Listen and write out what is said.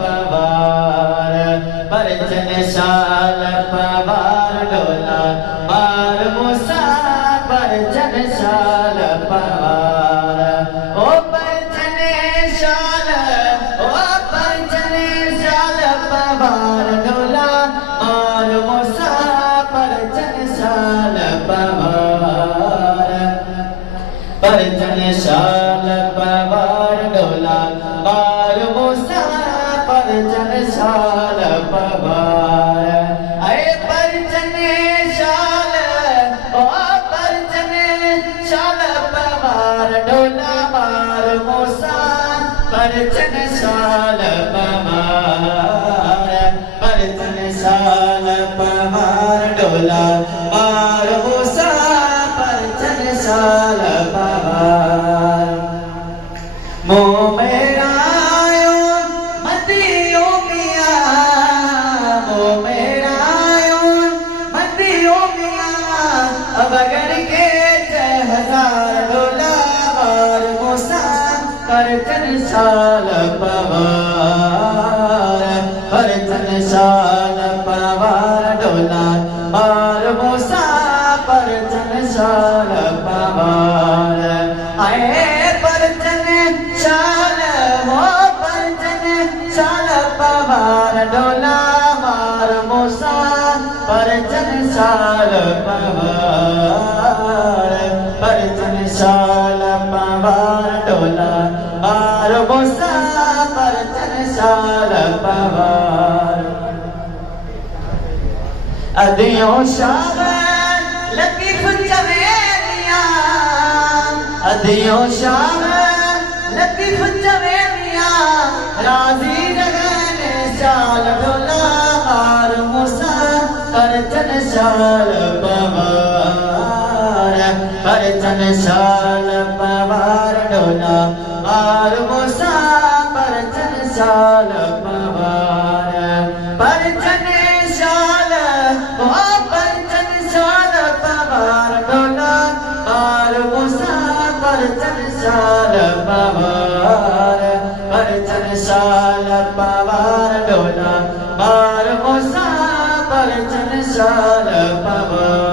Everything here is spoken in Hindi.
पवार परचन शाल पवार डोला मार मूसा परचन शाल पवार ओ परचन शाल पवार डोला मार मूसा परचन शाल पवार परचन शाल पवार डोला मार मूसा परचन शाल पवार अय परचन शाल ओ परचन शाल पवार डोला मार मूसा परचन शाल पवार परचन शाल पवार डोला मार मूसा परचन शाल पवार मोह मेरा बगड़ के 1000 डोला मार मूसा परचन शाल पवार परचन शाल पवार डोला मार मूसा परचन शाल पवार आए परचन शाल हो परचन शाल पवार डोला मार मूसा परचन शाल पवार परचन शाल पवार डोला मार मूसा परचन शाल पवार अदियों शाल लतीफ चवेलिया अदियों शाल लतीफ चवेलिया राजी रहने शाल डोला मार मूसा परचन शाल पवार परचन शाल पवार डोला मार मूसा परचन शाल पवार परचन शाल ओ परचन शाल पवार डोला मार मूसा परचन शाल पवार परचन शाल पवार डोला मार मूसा परचन शाल पवार